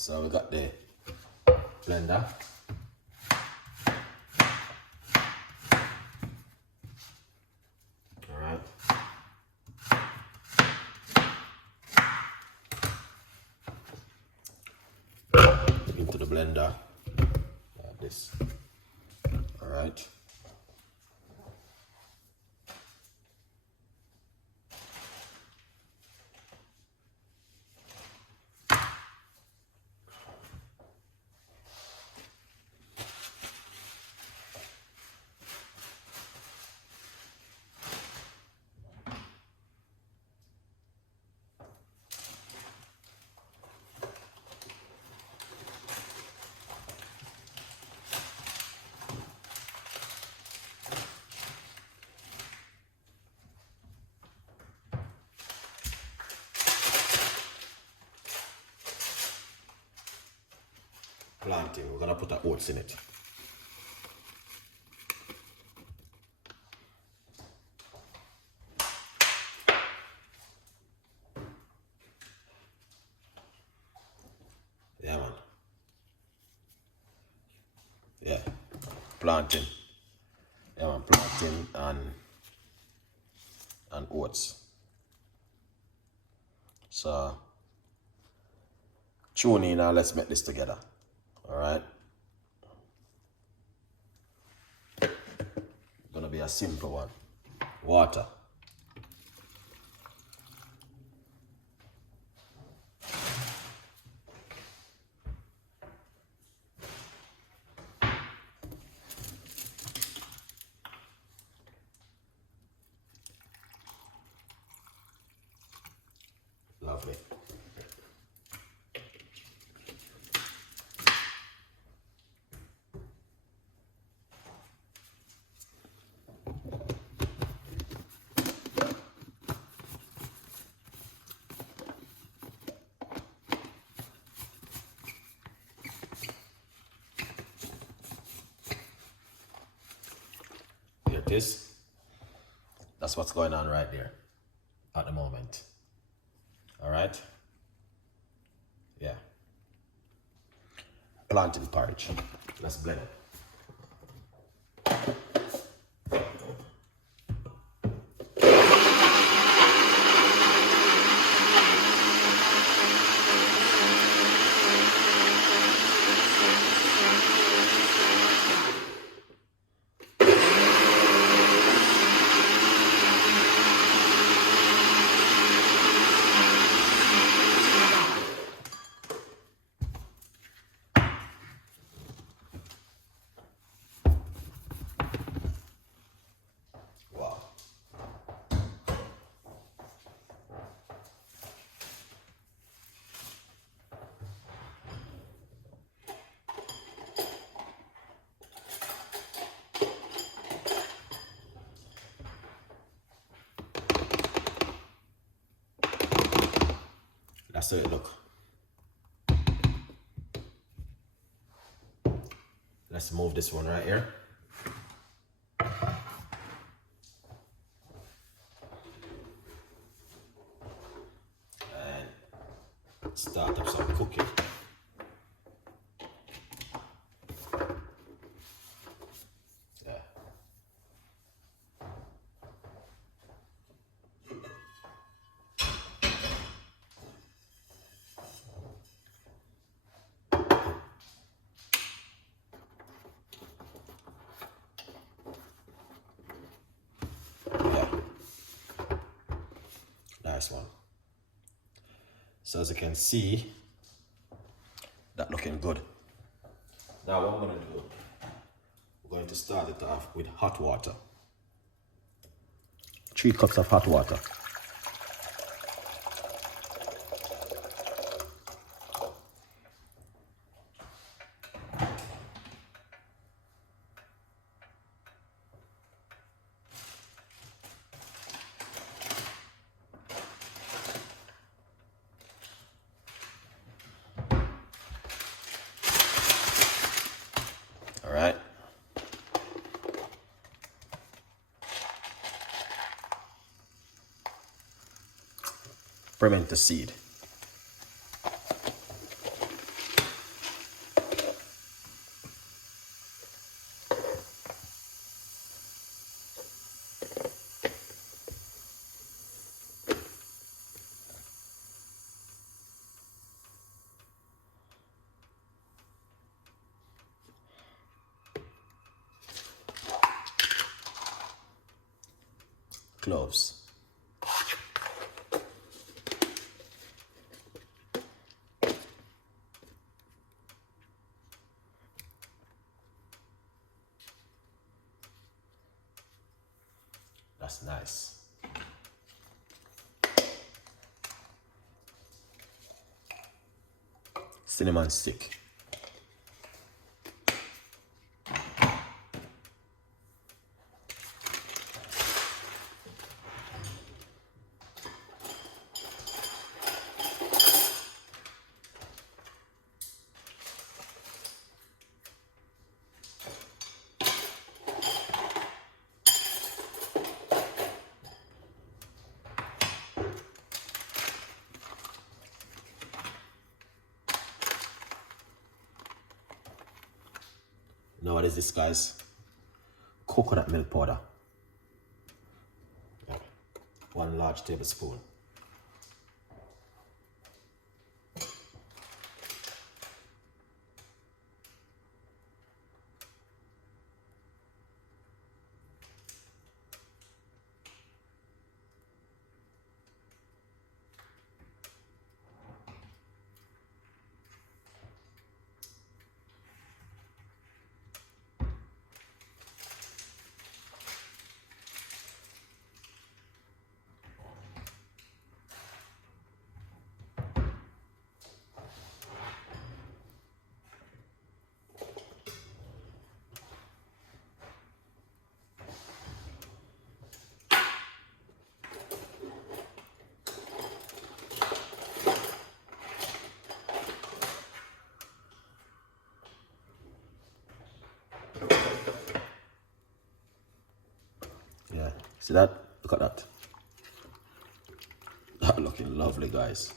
So we got the blender. All right. Into the blender, like this. All right. Planting, we're gonna put the oats in it. Yeah, man. Yeah, planting. Yeah, man, planting and oats. So tune in and let's make this together. All right. Gonna be a simple one. Water. Lovely. Here it is. That's what's going on right there at the moment. All right. Yeah. Plantain porridge. Let's blend it. That's how it look. Let's move this one right here. And start up some cooking. Yeah. Nice one. So as you can see, that looking good. Now what I'm going to do, we're going to start it off with hot water. 3 cups of hot water. All right. Ferment the seed. cloves. That's nice. Cinnamon stick. Now what is this, guys? Coconut milk powder. 1 large tablespoon. Yeah, see that? Look at that. That looking lovely, guys.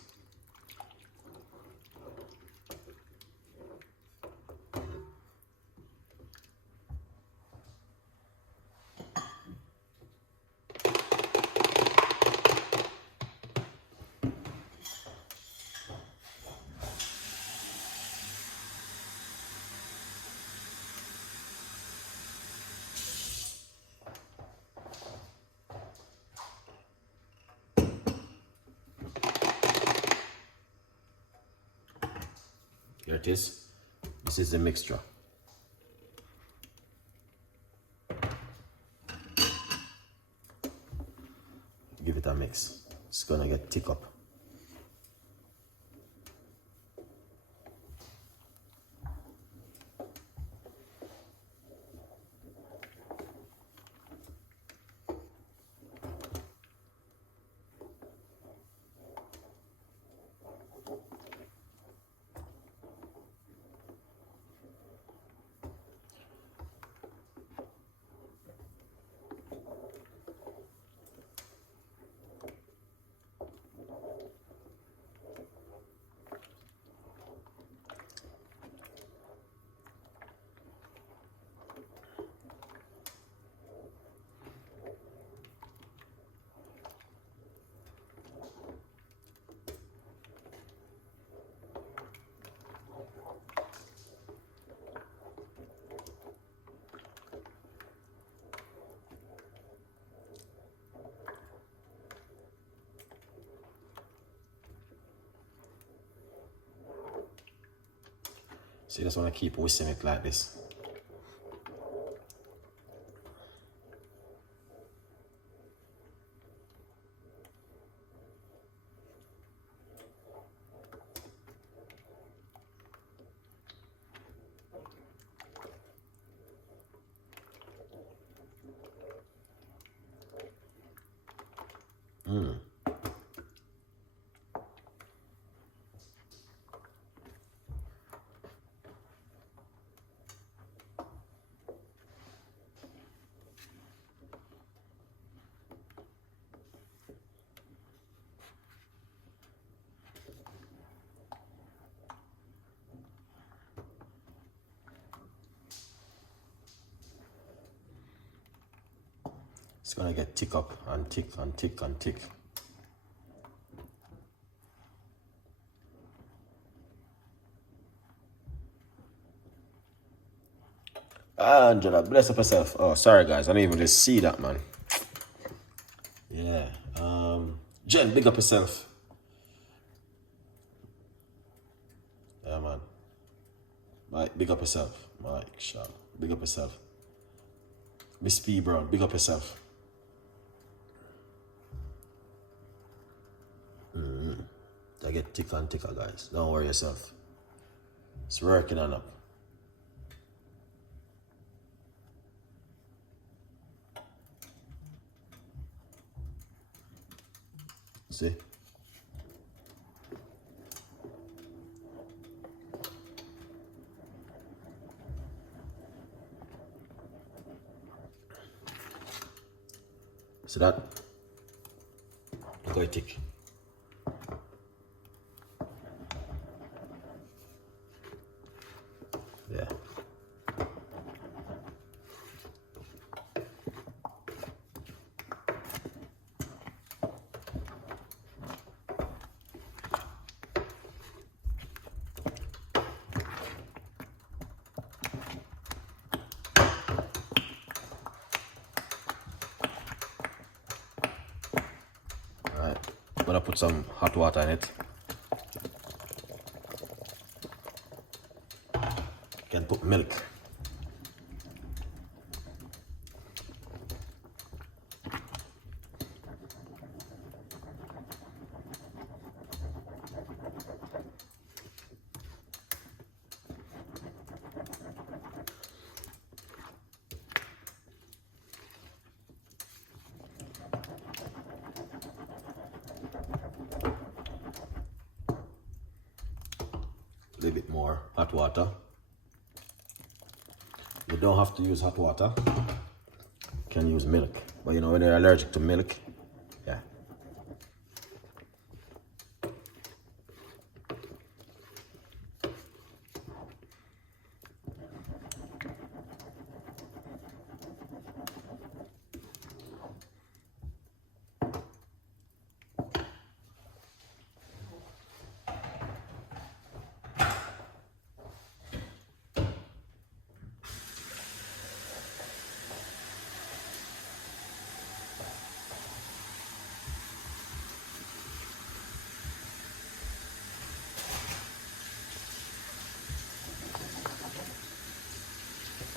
Here it is. This is the mixture. Give it a mix. It's gonna get thick up. So you just want to keep whisking it like this. It's gonna get thick up and thick and thick and thick. Angela, bless up yourself. Oh, sorry guys, I didn't even just see that, man. Jen, big up yourself. Yeah, man. Mike, big up yourself. Mike, Sean, big up yourself. Miss P. Brown, big up yourself. I get thicker and thicker, guys. Don't worry yourself. It's working on up. See? See that? Look how it thick. Yeah. Alright, I'm gonna put some hot water in it. You can put milk. A little bit more hot water. You don't have to use hot water. You can use milk. But you know, when you're allergic to milk, yeah.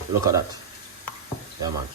Look at that. Yeah, man.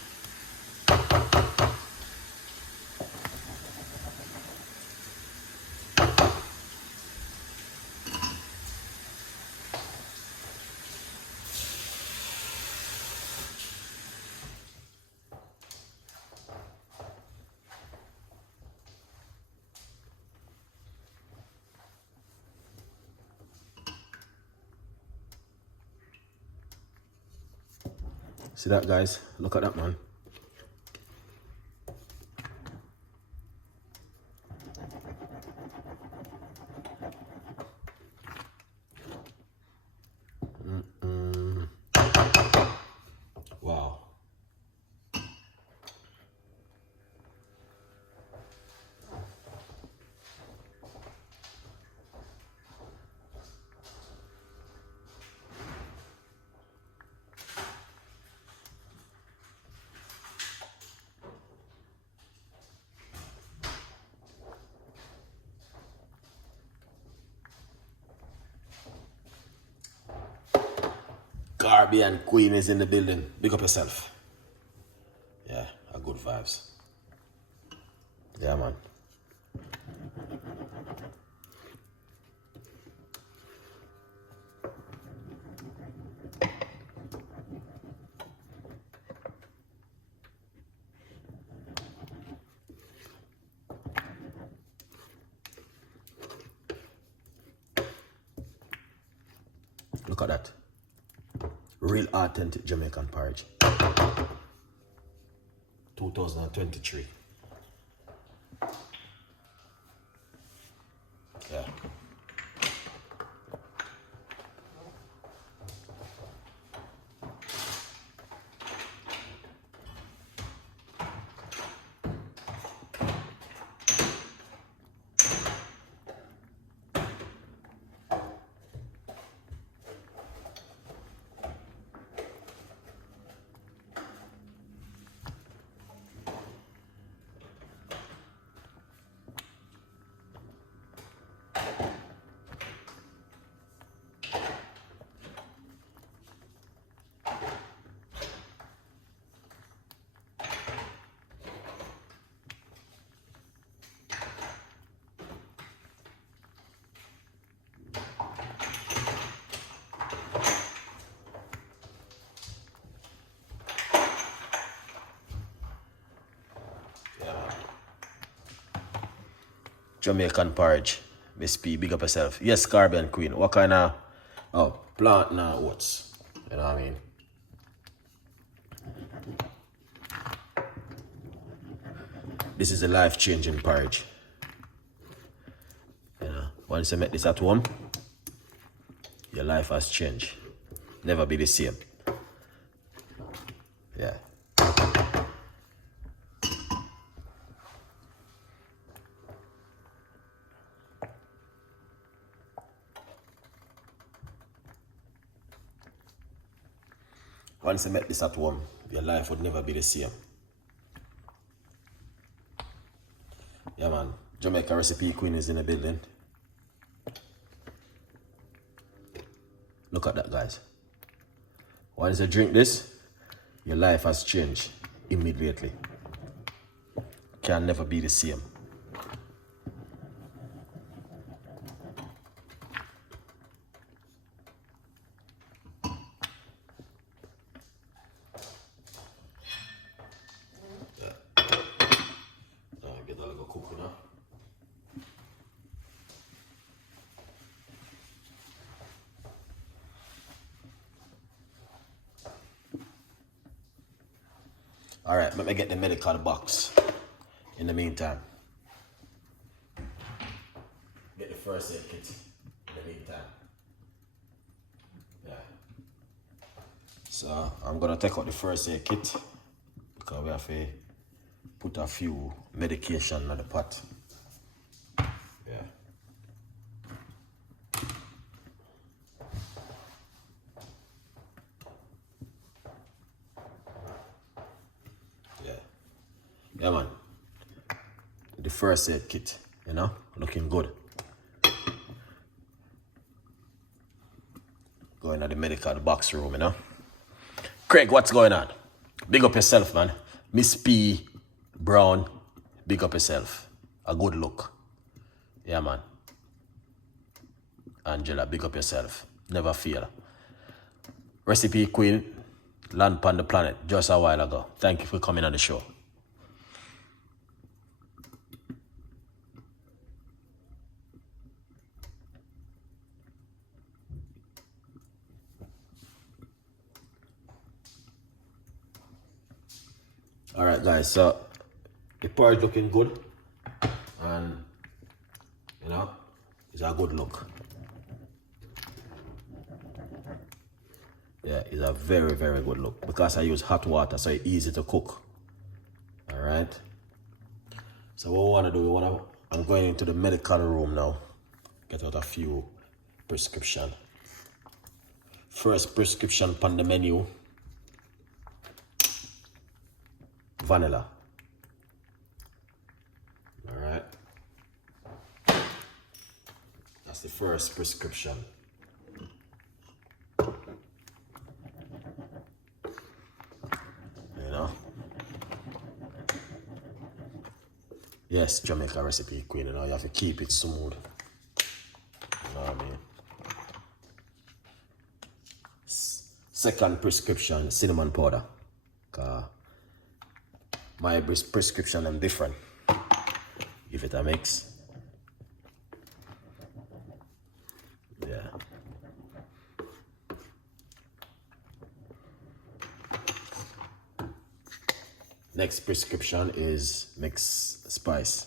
See that, guys? Look at that, man. Wow. Caribbean Queen is in the building. Big up yourself. Yeah, a good vibes. Yeah, man. Look at that. Real authentic Jamaican porridge. 2023. Yeah. Jamaican porridge. Miss P, big up yourself. Yes, Caribbean Queen. What kind of plant now oats? You know what I mean? This is a life-changing porridge. You know, once you make this at home, your life has changed. Never be the same. Yeah. Once you make this at home, your life would never be the same. Yeah, man. Jamaica Recipe Queen is in the building. Look at that, guys. Once you drink this, your life has changed immediately. Can never be the same. Get a little cook now. All right, let me get the medical box in the meantime. Get the first aid kit in the meantime. Yeah. So I'm gonna take out the first aid kit because we have to put a few medication in the pot. Yeah. Yeah, man. The first aid kit, you know, looking good. Going to the medical box room, you know. Craig, what's going on? Big up yourself, man. Miss P. Brown, big up yourself. A good look. Yeah, man. Angela, big up yourself. Never fail. Recipe Queen, land upon the planet just a while ago. Thank you for coming on the show. All right, guys, so the porridge looking good, and you know, it's a good look. Yeah, it's a very, very good look because I use hot water, so it's easy to cook. All right. So what we want to do, I'm going into the medical room now, get out a few prescription. First prescription on the menu, vanilla. All right. That's the first prescription. You know. Yes, Jamaica Recipe Queen, you know, you have to keep it smooth. You know what I mean? Second prescription, cinnamon powder. My prescription is different. Give it a mix. Yeah. Next prescription is mixed spice.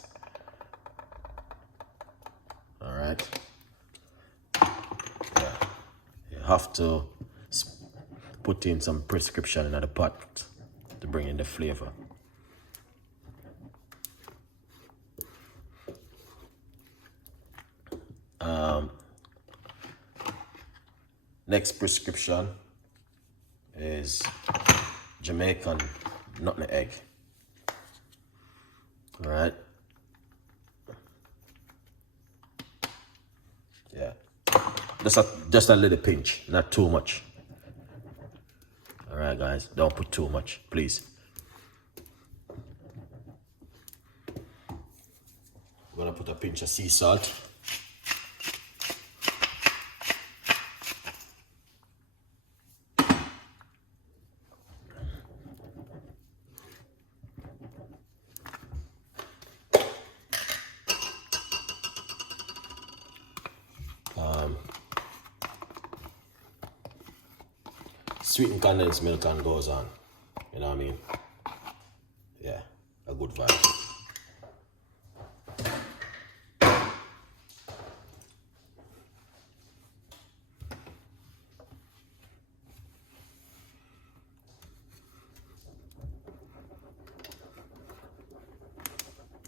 All right. Yeah. You have to put in some prescription in the pot to bring in the flavor. Next prescription is Jamaican nutmeg. All right. Yeah. Just a little pinch, not too much. All right, guys, don't put too much, please. We're gonna put a pinch of sea salt. sweetened condensed milk and goes on. You know what I mean? Yeah, a good vibe.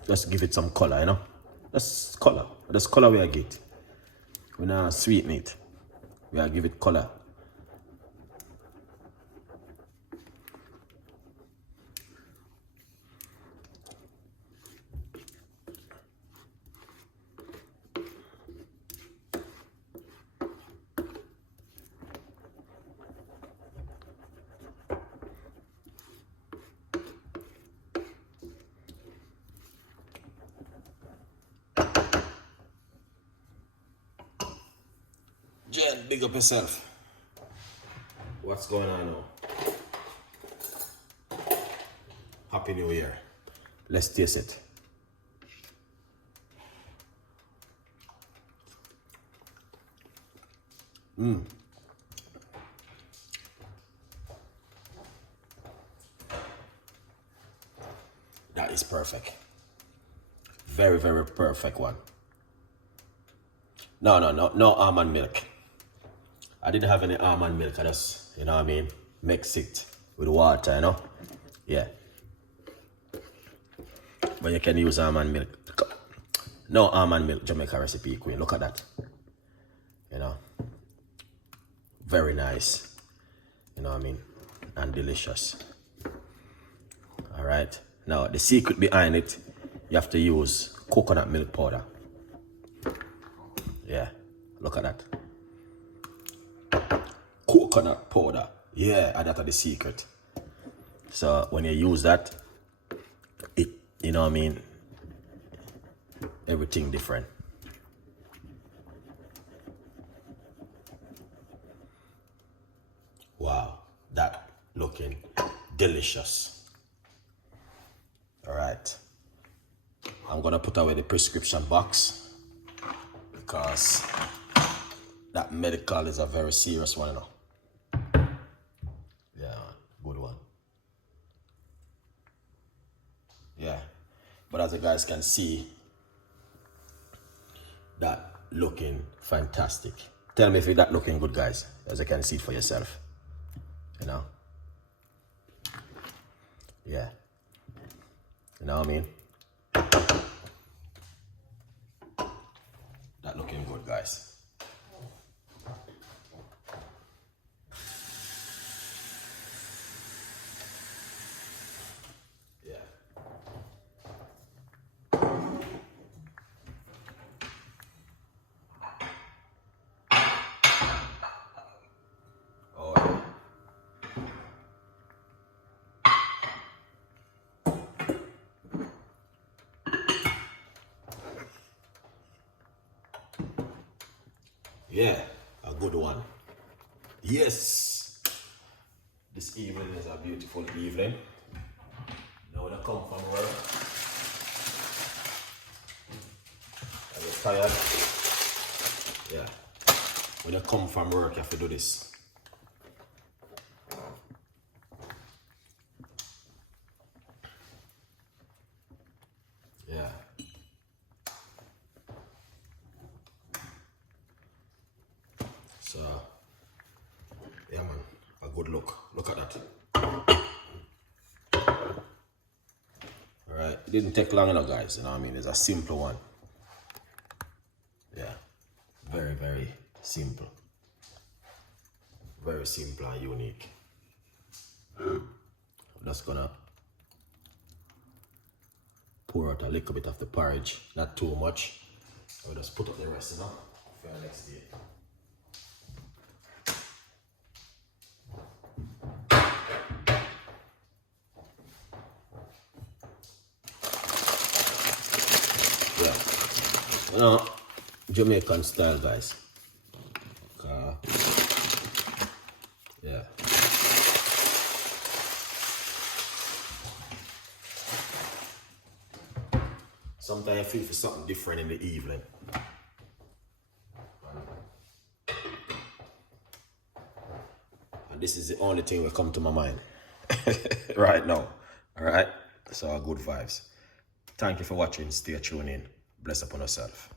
Just give it some color, you know? Just color. Just color we are get. We not sweeten it. We are give it color. Jen, big up yourself. What's going on now? Happy New Year. Let's taste it. That is perfect. Very, very perfect one. No almond milk. I didn't have any almond milk. I just, you know what I mean, mix it with water, you know? Yeah. But you can use almond milk. No almond milk, Jamaica recipe queen. Look at that. You know? Very nice. You know what I mean? And delicious. Alright. Now, the secret behind it, you have to use coconut milk powder. Yeah. Look at that. Coconut powder. Yeah, that's the secret. So when you use that, it, you know what I mean, everything different. Wow, that looking delicious. All right, I'm gonna put away the prescription box because that medical is a very serious one, you know. Yeah, good one. Yeah, but as you guys can see, that looking fantastic. Tell me if that looking good, guys, as you can see it for yourself. You know? Yeah. You know what I mean? That looking good, guys. Yeah, a good one. Yes. This evening is a beautiful evening. Now when I come from work, I get tired. Yeah. When I come from work, you have to do this. Yeah. So, yeah man, a good look. Look at that. Alright, it didn't take long enough, guys, you know what I mean? It's a simple one. Yeah, very, very simple. Very simple and unique. I'm just gonna pour out a little bit of the porridge, not too much. I'll just put up the rest, you know, for the next day. Yeah, you know, Jamaican style, guys. Yeah. Sometimes I feel for something different in the evening. And this is the only thing that come to my mind right now. All right? So good vibes. Thank you for watching. Stay tuned in. Bless upon yourself.